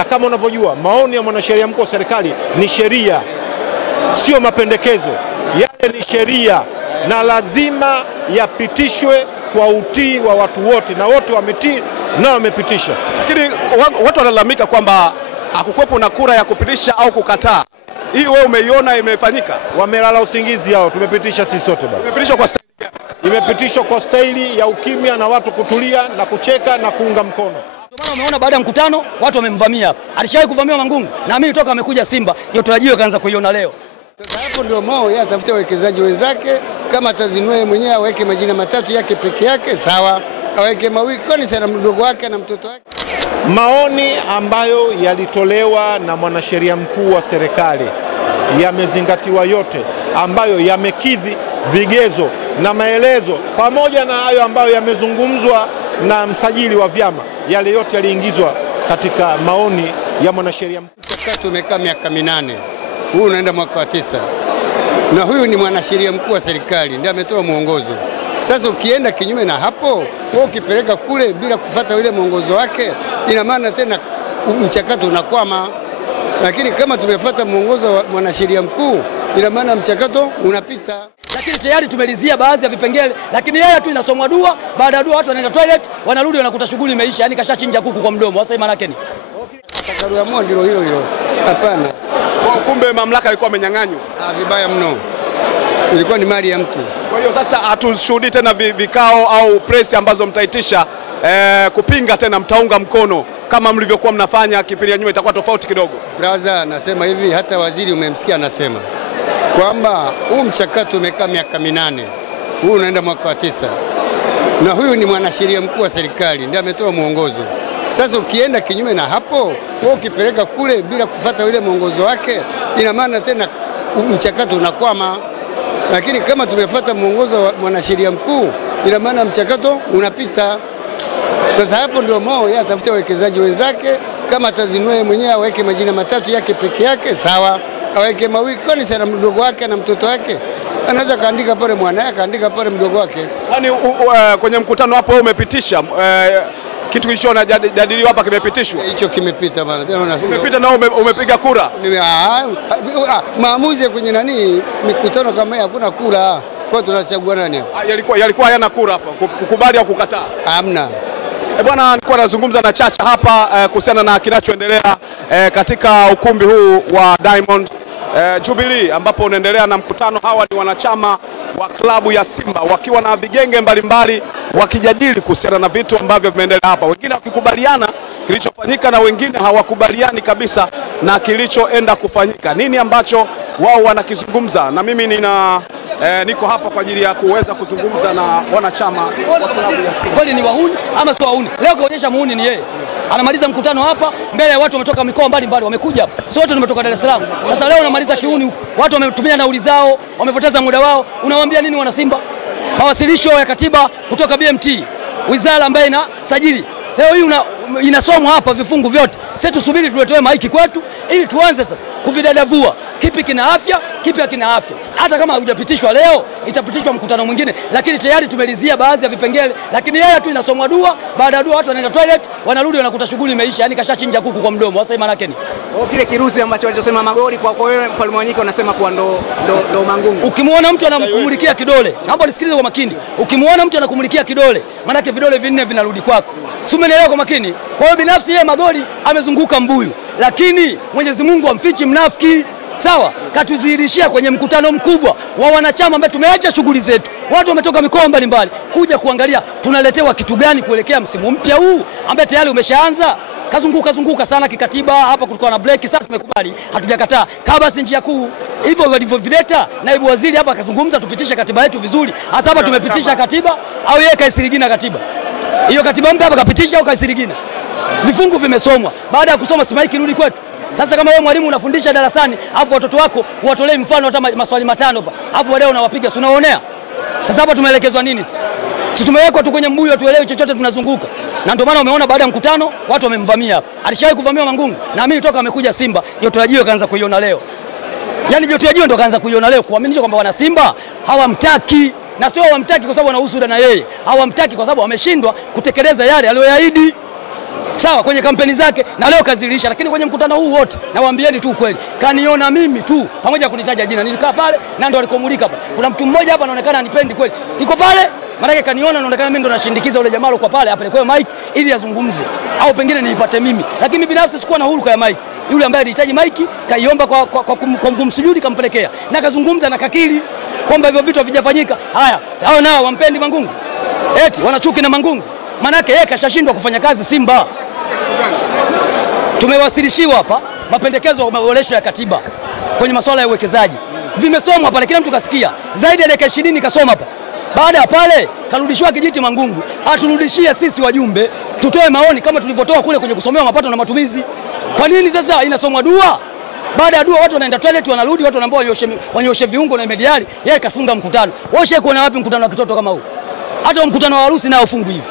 na kama unavyojua maoni ya mwanasheria mkuu wa serikali ni sheria, sio mapendekezo. Yale ni sheria na lazima yapitishwe kwa utii wa watu wote, na wote wametii na wamepitisha. Lakini watu wanalalamika kwamba hakukuwepo na kura ya kupitisha au kukataa. Hii wewe umeiona imefanyika? Wamelala usingizi hao, tumepitisha sisi sote baba. Imepitishwa kwa staili gani? Imepitishwa kwa staili ya ukimya na watu kutulia na kucheka na kuunga mkono. Ndio maana umeona baada ya mkutano watu wamemvamia hapa. Alishawahi kuvamiwa Mangungu, naamini toka amekuja Simba ndio tarajiwa kaanza kuiona leo. Sasa hapo ndio Mo yeye atafute wawekezaji wenzake, kama atazinua mwenyewe aweke majina matatu yake peke yake sawa, aweke mawili kwani sana mdogo wake na mtoto wake. Maoni ambayo yalitolewa na mwanasheria mkuu wa serikali yamezingatiwa yote, ambayo yamekidhi vigezo na maelezo, pamoja na hayo ambayo yamezungumzwa na msajili wa vyama. Yale yote yaliingizwa katika maoni ya mwanasheria mkuu. Mchakato umekaa miaka 8. Huu unaenda mwaka wa 9. Na huyu ni mwanasheria mkuu wa serikali ndiye ametoa mwongozo. Sasa ukienda kinyume na hapo, wewe ukipeleka kule bila kufuata ile mwongozo wake, ina maana tena mchakato unakwama. Lakini kama tumefuata mwongozo wa mwanasheria mkuu, ina maana mchakato unapita. Lakini tayari tumelizia baadhi ya vipengele, lakini yeye tu inasomwa dua, baada ya dua watu wanaenda toilet, wanarudi wanakuta shughuli imeisha, yani kashachinja kuku kwa mdomo. Sasa maana yake ni Takaruya Mo ndilo hilo. Hapana. Kumbe mamlaka ilikuwa amenyang'anywa. Vibaya mno. Ilikuwa ni mali ya mtu. Kwa hiyo sasa hatushuhudii tena vikao au press ambazo mtaitisha kupinga tena, mtaunga mkono kama mlivyokuwa mnafanya kipindi nyuma, itakuwa tofauti kidogo. Brother, nasema hivi, hata waziri umemsikia anasema kwamba huu mchakato umekaa miaka 8. Huu unaenda mwaka wa 9. Na huyu ni mwanasheria mkuu wa serikali ndiye ametoa mwongozo. Sasa ukienda kinyume na hapo, wewe ukipeleka kule bila kufuata ile mwongozo wake, ina maana tena mchakato unakwama. Lakini kama tumefuata mwongozo wa mwanasheria mkuu, ina maana mchakato unapita. Sasa hapo ndio Mo yeye atafute wawekezaji wenzake, kama atazinua mwenyewe aweke majina matatu yake peke yake sawa, aweke mawili kwani sana mdogo wake na mtoto wake. Anaweza kaandika pale mwanae, kaandika pale mdogo wake. Kwani kwenye mkutano hapo umepitisha kitu kilichojadiliwa hapa kimepitishwa? Hicho kimepita bana. Umepita na umepiga kura? Maamuzi kwenye nani mikutano kama hii hakuna kura. Kwa tunachagua nani? Yalikuwa hayana kura hapa, kukubali au kukataa? Hamna. Bwana, nilikuwa nazungumza na Chacha hapa kuhusiana na kinachoendelea katika ukumbi huu wa Diamond Jubilee, ambapo unaendelea na mkutano. Hawa ni wanachama wa klabu ya Simba wakiwa na vigenge mbalimbali wakijadili kuhusiana na vitu ambavyo vimeendelea hapa, wengine wakikubaliana kilichofanyika na wengine hawakubaliani kabisa na kilichoenda kufanyika. Nini ambacho wao wanakizungumza, na mimi niko hapa kwa ajili ya kuweza kuzungumza na wanachama wa klabu ya Simba. Kwani ni wahuni ama sio wahuni? Leo kaonyesha muhuni ni yeye. Anamaliza mkutano hapa mbele ya watu wametoka mikoa mbalimbali wamekuja. Sio wote tumetoka Dar es Salaam. Sasa leo unamaliza kiuni, watu wametumia nauli zao, wamepoteza muda wao. Unawaambia nini wana Simba? Mawasilisho ya katiba kutoka BMT, wizara ambayo inasajili. Leo hii inasomwa hapa vifungu vyote. Sasa tusubiri tuletewe maiki kwetu ili tuanze sasa kuvidadavua. Kipi kina afya, kipi hakina afya. Hata kama hujapitishwa leo, itapitishwa mkutano mwingine, lakini tayari tumelizia baadhi ya vipengele, lakini yeye tu inasomwa dua, baada ya dua watu wanaenda toilet, wanarudi wanakuta shughuli imeisha, yani kashachinja kuku kwa mdomo. Sasa maana yake ni kile kirusi ambacho walichosema Magori kwa wewe Mfalme Wanyika unasema kwa ndo Mangungu. Ukimwona mtu anamkumulikia kidole, naomba nisikilize kwa makini. Ukimwona mtu anakumulikia kidole, maana yake vidole vinne vinarudi kwako. Si umeelewa kwa makini? Kwa hiyo binafsi yeye Magori amezunguka mbuyu, lakini Mwenyezi Mungu amfichi mnafiki. Sawa, katuzihirishia kwenye mkutano mkubwa wa wanachama ambao tumeacha shughuli zetu. Watu wametoka mikoa mbalimbali kuja kuangalia tunaletewa kitu gani kuelekea msimu mpya huu ambao tayari umeshaanza. Kazunguka sana kikatiba, hapa kulikuwa na break, sasa tumekubali, hatujakataa. Kama si njia kuu hivyo walivyovileta, naibu waziri hapa akazungumza tupitishe katiba yetu vizuri. Hata hapa tumepitisha katiba au yeye kaisirigina katiba. Hiyo katiba mpya hapa kapitisha au kaisirigina. Vifungu vimesomwa. Baada ya kusoma simaiki rudi kwetu. Sasa kama wewe mwalimu unafundisha darasani, afu watoto wako uwatolee mfano hata maswali 5 hapa, afu leo unawapiga, si unaonea? Sasa hapa tumeelekezwa nini? Si tumewekwa tu kwenye mbuyu, tuelewe chochote, tunazunguka. Na ndio maana umeona baada ya mkutano watu wamemvamia hapa. Alishawahi kuvamiwa Mangungu, na mimi toka amekuja Simba, joto la jiwe kaanza kuiona leo. Yaani joto la jiwe ndo kaanza kuiona leo, kuaminisha kwamba wana Simba hawamtaki, na sio hawamtaki kwa sababu anahusuda na yeye. Hawamtaki kwa sababu wameshindwa kutekeleza yale aliyoyaahidi. sawa, kwenye kampeni zake na leo kazilisha, lakini kwenye mkutano huu wote nawaambieni tu ukweli, kaniona mimi tu pamoja kunitaja jina, nilikaa pale na ndo alikomulika hapa. Kuna mtu mmoja hapa anaonekana anipendi kweli, niko pale maana yake kaniona, anaonekana mimi ndo nashindikiza yule jamaa kwa pale hapa kwa mic ili azungumze au pengine niipate mimi, lakini binafsi sikuwa na huruka ya mic. Yule ambaye alihitaji mic kaiomba kwa kumsujudi, kampelekea na kazungumza na kakili kwamba hivyo vitu havijafanyika. Haya, hao nao wampendi Mangungu, eti wanachuki na Mangungu, manake yeye kashashindwa kufanya kazi Simba. Tumewasilishiwa hapa mapendekezo ya maboresho ya katiba kwenye masuala ya uwekezaji, vimesomwa pale, kila mtu kasikia, zaidi ya dakika 20 kasoma hapa. Baada ya pale karudishiwa kijiti Mangungu, aturudishie sisi wajumbe tutoe maoni kama tulivyotoa kule kwenye kusomewa mapato na matumizi. Kwa nini sasa inasomwa dua? Baada ya dua watu wanaenda toilet wanarudi, watu wanaambao wanyoshe viungo na mediali, yeye kafunga mkutano. Wewe kuona wapi mkutano wa kitoto kama huu? Hata mkutano wa harusi nao fungu hivi.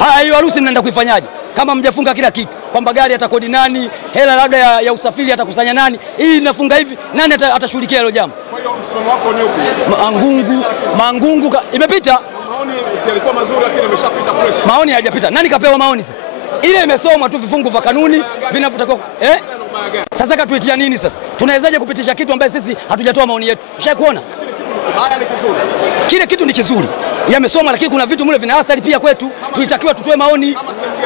Haya, hiyo harusi mnaenda kuifanyaje kama mjafunga kila kitu? Kwamba gari atakodi nani, hela labda ya usafiri atakusanya nani? Hii inafunga hivi, nani atashughulikia hilo jambo? Kwa hiyo msimamo wako ni upi? Mangungu imepita. Maoni yalikuwa mazuri lakini imeshapita fresh. Maoni hayajapita. Nani kapewa maoni sasa? Ile imesomwa tu vifungu vya kanuni vinavyotakiwa. Sasa katuitia nini sasa? Tunawezaje kupitisha kitu ambaye sisi hatujatoa maoni yetu? Ushakuona? Haya ni kizuri. Kile kitu ni kizuri. Yamesoma, lakini kuna vitu mule vina athari pia kwetu. Tulitakiwa tutoe maoni.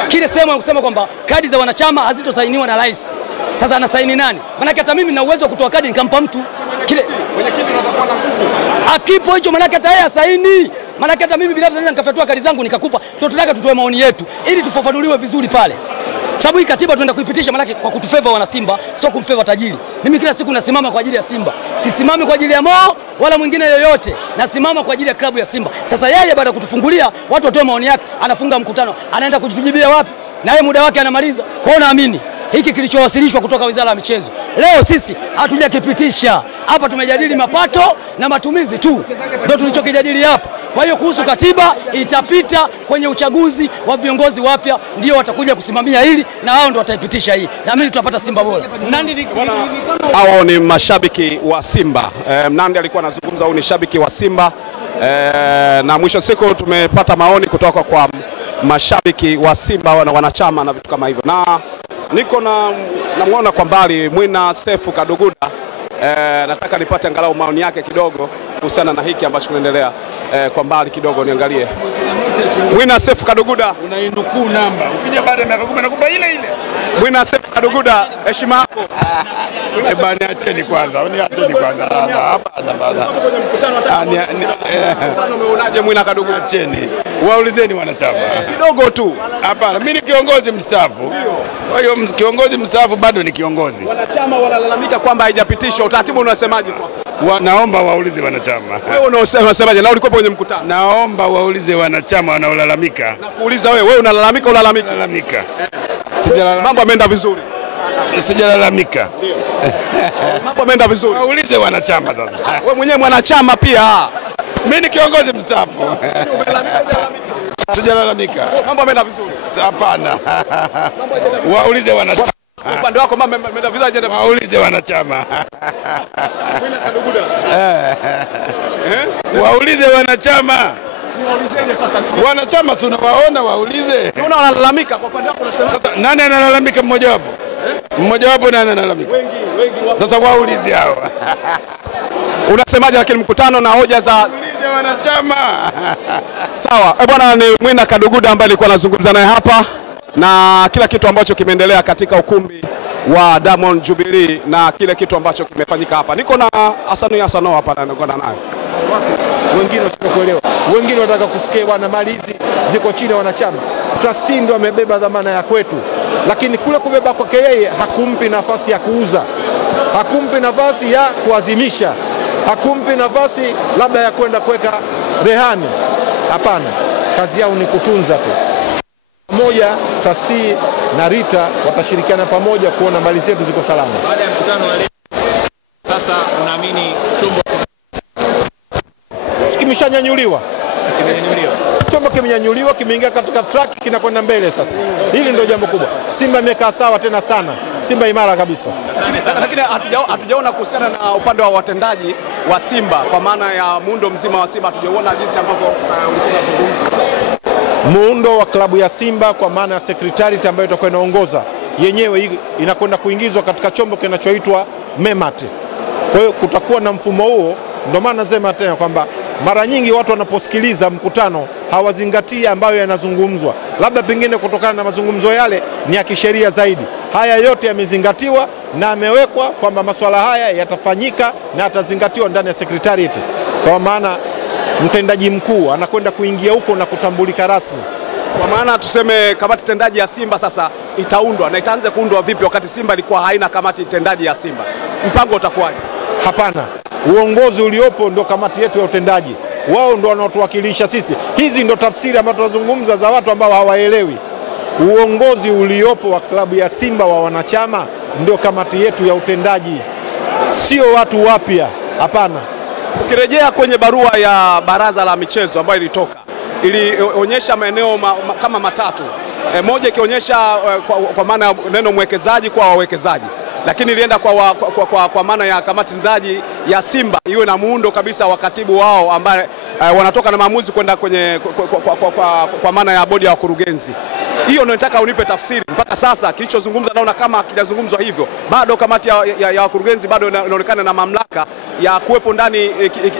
Kile sema ya kusema kwamba kadi za wanachama hazitosainiwa na rais. Sasa anasaini nani? Maana hata mimi nina uwezo wa kutoa kadi nikampa mtu. Kile mwenyekiti anatakuwa na nguvu. Akipo hicho maana hata yeye asaini. Maana hata mimi binafsi naweza nikafyatua kadi zangu nikakupa. Tunataka tutoe maoni yetu ili tufafanuliwe vizuri pale. Sababu hii katiba tunaenda kuipitisha maana kwa kutufeva wana Simba, sio kumfeva tajiri. Mimi kila siku nasimama kwa ajili ya Simba. Sisimami kwa ajili ya Mo wala mwingine yoyote. Nasimama kwa ajili ya klabu ya Simba. Sasa yeye baada ya kutufungulia watu watoe maoni yake, anafunga mkutano, anaenda kujitujibia wapi? Na yeye muda wake anamaliza. Kwa hiyo naamini hiki kilichowasilishwa kutoka Wizara ya Michezo leo sisi hatujakipitisha. Hapa tumejadili mapato na matumizi tu. Ndio tulichokijadili hapa. Kwa hiyo kuhusu katiba itapita kwenye uchaguzi wa viongozi wapya, ndio watakuja kusimamia hili na hao ndio wataipitisha hii. Na mimi tutapata Simba bora. Hao ni mashabiki wa Simba. Mnandi alikuwa anazungumza, huyu ni shabiki wa Simba. Na mwisho siku tumepata maoni kutoka kwa mashabiki wa Simba na wanachama na vitu kama hivyo. Na niko namuona kwa mbali Mwina Sefu Kaduguda. Nataka nipate angalau maoni yake kidogo kuhusiana na hiki ambacho kinaendelea. Kwa mbali kidogo niangalie. Mwina Sefu Kaduguda, unainukuu namba. Ukija baada ya miaka 10 nakupa ile ile. Mwina Sefu Kaduguda, heshima yako. Bani acheni kwanza. Acheni kwanza. Hapana. Kwenye mkutano mkutano umeonaje Mwina Kaduguda? Acheni. Waulizeni wanachama. Kidogo tu. Hapana, mimi ni kiongozi mstaafu. Kwa hiyo kiongozi mstaafu bado ni kiongozi. Wanachama wanalalamika kwamba haijapitishwa. Utaratibu unasemaje kwa? Naomba waulize wanachama. Wewe unasemaje? Na ulikuwa kwenye mkutano. Naomba waulize wanachama wanaolalamika. Na kuuliza wewe unalalamika ulalamika? Lalamika. Sijalalamika. Mambo yameenda vizuri. Sijalalamika. Mambo yameenda vizuri. Waulize wanachama sasa. Wewe mwenyewe mwanachama pia. Mimi ni kiongozi mstaafu. Sijalalamika. Mambo yameenda vizuri. Hapana. Waulize wanachama. Upande wako mambo yameenda vizuri. Waulize wanachama. Waulize wanachama. Niwaulizeje sasa? Wanachama si unawaona, waulize. Unaona wanalalamika kwa upande wako unasema. Sasa nani analalamika? Mmoja wapo. Mmoja wapo nani analalamika? Wengi wapo. Sasa waulize hao. Unasemaje lakini mkutano na hoja za Waulize wanachama. Sawa. Bwana ni Mwina Kaduguda ambaye alikuwa anazungumza naye hapa na kila kitu ambacho kimeendelea katika ukumbi wa Diamond Jubilee na kile kitu ambacho kimefanyika hapa. Niko na Hasano hapa na niko naye. Wengine wanataka kuelewa, wengine wanataka kusikia bwana mali hizi ziko chini ya wanachama. Trustee ndio amebeba dhamana ya kwetu, lakini kule kubeba kwake yeye hakumpi nafasi ya kuuza, hakumpi nafasi ya kuazimisha, hakumpi nafasi labda ya kwenda kuweka rehani. Hapana, kazi yao ni kutunza tu. Pamoja trustee na Rita watashirikiana pamoja kuona mali zetu ziko salama. Baada ya mkutano wa leo sasa unaamini chombo kimeshanyanyuliwa? Chombo kimenyanyuliwa, kimeingia katika track, kinakwenda mbele sasa. Hili ndio jambo kubwa. Simba imekaa sawa tena sana. Simba imara kabisa. Lakini hatujaona kuhusiana na upande wa watendaji wa Simba kwa maana ya muundo mzima wa Simba, hatujaona jinsi ambavyo ulikuwa unazungumza. muundo wa klabu ya Simba kwa maana ya secretariat ambayo itakuwa inaongoza yenyewe inakwenda kuingizwa katika chombo kinachoitwa MEMAT. Kwa hiyo kutakuwa na mfumo huo. Ndio maana nasema tena kwamba mara nyingi watu wanaposikiliza mkutano hawazingatii ambayo yanazungumzwa, labda pengine kutokana na mazungumzo yale ni ya kisheria zaidi. Haya yote yamezingatiwa na amewekwa kwamba masuala haya yatafanyika na yatazingatiwa ndani ya secretariat, kwa maana mtendaji mkuu anakwenda kuingia huko na kutambulika rasmi. Kwa maana tuseme kamati tendaji ya Simba sasa itaundwa, na itaanza kuundwa vipi wakati Simba ilikuwa haina kamati tendaji ya Simba? Mpango utakuwaje? Hapana, uongozi uliopo ndio kamati yetu ya utendaji, wao ndio wanaotuwakilisha sisi. Hizi ndio tafsiri ambazo tunazungumza za watu ambao hawaelewi. Uongozi uliopo wa klabu ya Simba wa wanachama ndio kamati yetu ya utendaji, sio watu wapya, hapana. Ukirejea kwenye barua ya baraza la michezo ambayo ilitoka, ilionyesha maeneo kama matatu. Moja ikionyesha kwa maana neno mwekezaji kwa wawekezaji, lakini ilienda kwa maana ya kamati tendaji ya Simba iwe na muundo kabisa wa katibu wao ambaye wanatoka na maamuzi kwenda kwenye kwa maana ya bodi ya wakurugenzi. Hiyo ndio nataka unipe tafsiri. Mpaka sasa kilichozungumza naona kama hakijazungumzwa hivyo. Bado kamati ya wakurugenzi bado inaonekana na mamlaka ya kuwepo ndani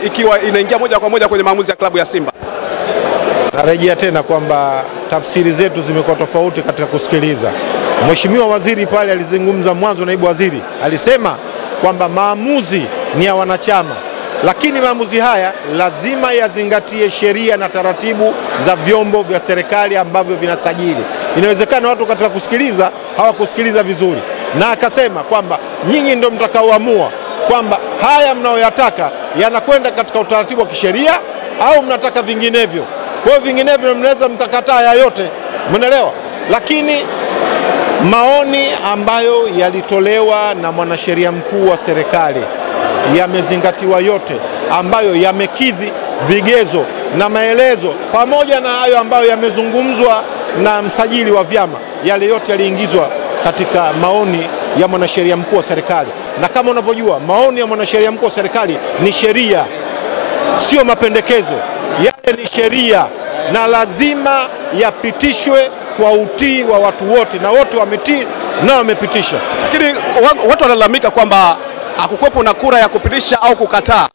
ikiwa inaingia moja kwa moja kwenye maamuzi ya klabu ya Simba. Narejea tena kwamba tafsiri zetu zimekuwa tofauti katika kusikiliza. Mheshimiwa Waziri pale alizungumza mwanzo, naibu waziri alisema kwamba maamuzi ni ya wanachama, lakini maamuzi haya lazima yazingatie sheria na taratibu za vyombo vya serikali ambavyo vinasajili. Inawezekana watu katika kusikiliza hawakusikiliza vizuri, na akasema kwamba nyinyi ndio mtakaoamua kwamba haya mnayoyataka yanakwenda katika utaratibu wa kisheria au mnataka vinginevyo. Kwa hiyo vinginevyo mnaweza mkakataa ya yote, mnaelewa. Lakini maoni ambayo yalitolewa na mwanasheria mkuu wa serikali yamezingatiwa yote, ambayo yamekidhi vigezo na maelezo, pamoja na hayo ambayo yamezungumzwa na msajili wa vyama. Yale yote yaliingizwa katika maoni ya mwanasheria mkuu wa serikali, na kama unavyojua maoni ya mwanasheria mkuu wa serikali ni sheria, sio mapendekezo. Yale ni sheria na lazima yapitishwe kwa utii wa watu wote, na wote wametii na wamepitisha. Lakini watu wanalalamika kwamba hakukuwepo na kura ya kupitisha au kukataa.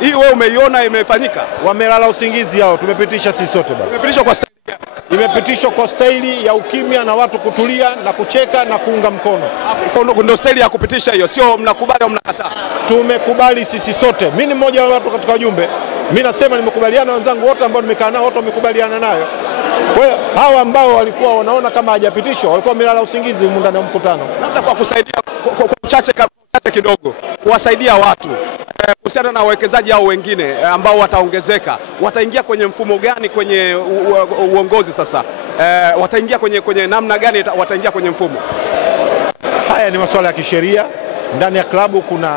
Hii wewe umeiona imefanyika? Wamelala usingizi hao, tumepitisha sisi sote baba. Imepitishwa kwa staili gani? Imepitishwa kwa staili ya ukimya na watu kutulia na kucheka na kuunga mkono. Ndio staili ya kupitisha hiyo, sio mnakubali au mnakataa? Tumekubali sisi sote. Mimi ni mmoja wa watu katika wajumbe. Mimi nasema nimekubaliana, wenzangu wote ambao nimekaa nao wote wamekubaliana nayo. Kwa hiyo hawa ambao walikuwa wanaona kama hajapitishwa walikuwa wamelala usingizi ndani ya mkutano. Labda kwa kusaidia kwa uchache kidogo kuwasaidia watu kuhusiana na wawekezaji hao wengine ambao wataongezeka, wataingia kwenye mfumo gani kwenye uongozi sasa? Wataingia kwenye namna gani wataingia kwenye mfumo? Haya ni masuala ya kisheria. Ndani ya klabu kuna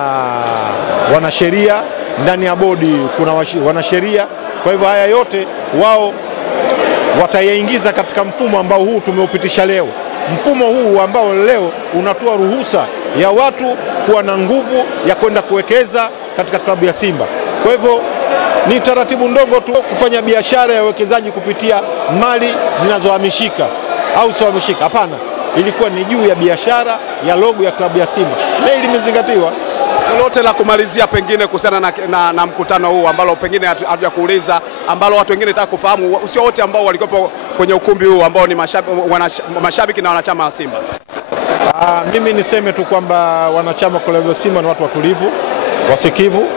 wanasheria, ndani ya bodi kuna wanasheria. Kwa hivyo haya yote wao watayaingiza katika mfumo ambao huu tumeupitisha leo. Mfumo huu ambao leo unatoa ruhusa ya watu kuwa na nguvu ya kwenda kuwekeza katika klabu ya Simba. Kwa hivyo ni taratibu ndogo tu kufanya biashara ya uwekezaji kupitia mali zinazohamishika au siohamishika. Hapana, ilikuwa ni juu ya biashara ya logo ya klabu ya Simba, na ili limezingatiwa. Lolote la kumalizia pengine kuhusiana na mkutano huu ambalo pengine hatujakuuliza, ambalo watu wengine nataka kufahamu, sio wote ambao walikuwa kwenye ukumbi huu ambao ni mashabiki na wanachama wa Simba? Mimi niseme tu kwamba wanachama wa klabu ya Simba ni watu watulivu, wasikivu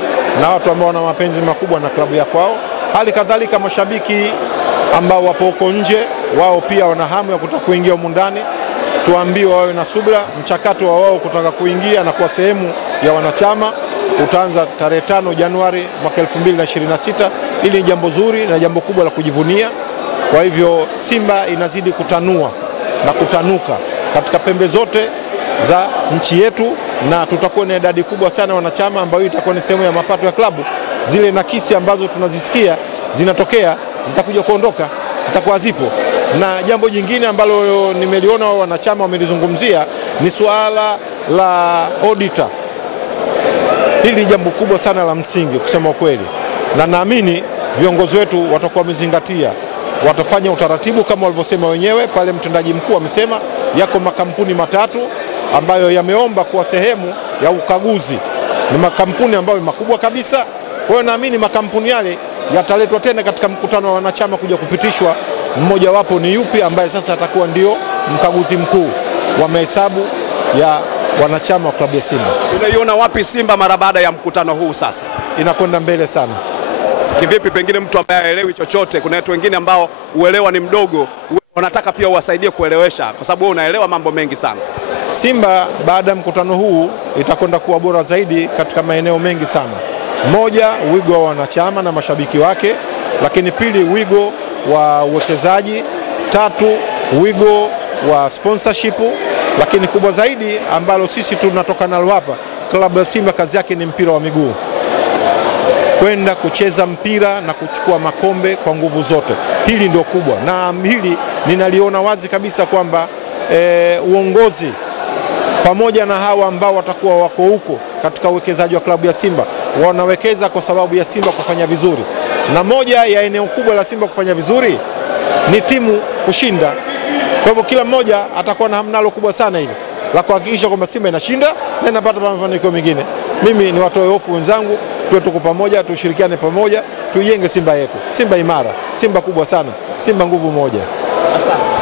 na watu ambao wana mapenzi makubwa na klabu ya kwao. Hali kadhalika mashabiki ambao wapo huko nje, wao pia wana hamu ya kutaka kuingia humu ndani. Tuambiwe wawe na subira. Mchakato wa wao kutaka kuingia na kuwa sehemu ya wanachama utaanza tarehe 5 Januari mwaka 2026. Hili ni jambo zuri na jambo kubwa la kujivunia. Kwa hivyo Simba inazidi kutanua na kutanuka katika pembe zote za nchi yetu, na tutakuwa na idadi kubwa sana wanachama ambao itakuwa ni sehemu ya mapato ya klabu. Zile nakisi ambazo tunazisikia zinatokea zitakuja kuondoka, zitakuwa zipo. Na jambo jingine ambalo nimeliona wanachama wamelizungumzia ni suala la auditor. Hili ni jambo kubwa sana la msingi kusema ukweli, na naamini viongozi wetu watakuwa wamezingatia. watafanya utaratibu kama walivyosema wenyewe pale. Mtendaji mkuu amesema yako makampuni matatu ambayo yameomba kuwa sehemu ya ukaguzi. Ni makampuni ambayo makubwa kabisa. Kwa hiyo naamini makampuni yale yataletwa tena katika mkutano wa wanachama kuja kupitishwa. Mmoja wapo ni yupi ambaye sasa atakuwa ndio mkaguzi mkuu wa mahesabu ya wanachama wa klabu ya Simba. Unaiona wapi Simba mara baada ya mkutano huu sasa? Inakwenda mbele sana. Kivipi? Pengine mtu ambaye haelewi chochote, kuna watu wengine ambao uelewa ni mdogo, wanataka pia uwasaidie kuelewesha, kwa sababu wewe unaelewa mambo mengi sana. Simba baada ya mkutano huu itakwenda kuwa bora zaidi katika maeneo mengi sana. Moja, wigo wa wanachama na mashabiki wake, lakini pili, wigo wa uwekezaji, tatu, wigo wa sponsorship, lakini kubwa zaidi ambalo sisi tunatoka nalo hapa, klabu ya Simba kazi yake ni mpira wa miguu. Kwenda kucheza mpira na kuchukua makombe kwa nguvu zote. Hili ndio kubwa, na hili ninaliona wazi kabisa kwamba uongozi pamoja na hawa ambao watakuwa wako huko katika uwekezaji wa klabu ya Simba wanawekeza kwa sababu ya Simba kufanya vizuri, na moja ya eneo kubwa la Simba kufanya vizuri ni timu kushinda. Kwa hivyo kila mmoja atakuwa na hamnalo kubwa sana hili la kuhakikisha kwamba Simba inashinda na inapata mafanikio mengine. Mimi ni watoe hofu wenzangu, tuwe tuko pamoja, tushirikiane pamoja, tuijenge Simba yetu. Simba imara, Simba kubwa sana, Simba nguvu moja. Asante.